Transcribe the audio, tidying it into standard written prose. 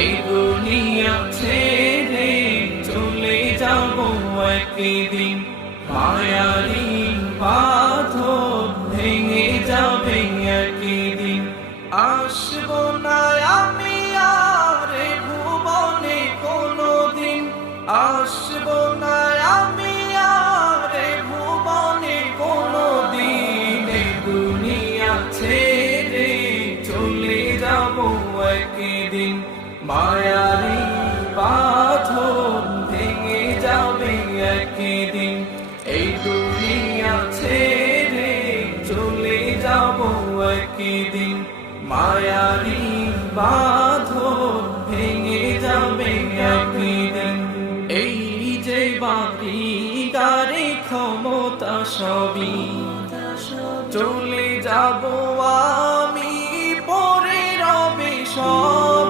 এই দুনিয়া ছেড়ে চলে যাব একদিন, মায়ারি বাঁধন ভেঙে যাবে একদিন। আসবো না আমি আর এ ভুবনে কোনোদিন, আসবো না আমি আর এ ভুবনে কোনোদিন। এই দুনিয়া ছেড়ে চলে যাব একদিন, মায়ারি বাঁধন ভেঙে যাবে একদিন। এই দুনিয়া ছেড়ে চলে যাব একদিন, মায়ারি বাঁধন ভেঙে যাবে একদিন। এই যে বাকি গাড়ি ক্ষমতা সবই চলে যাব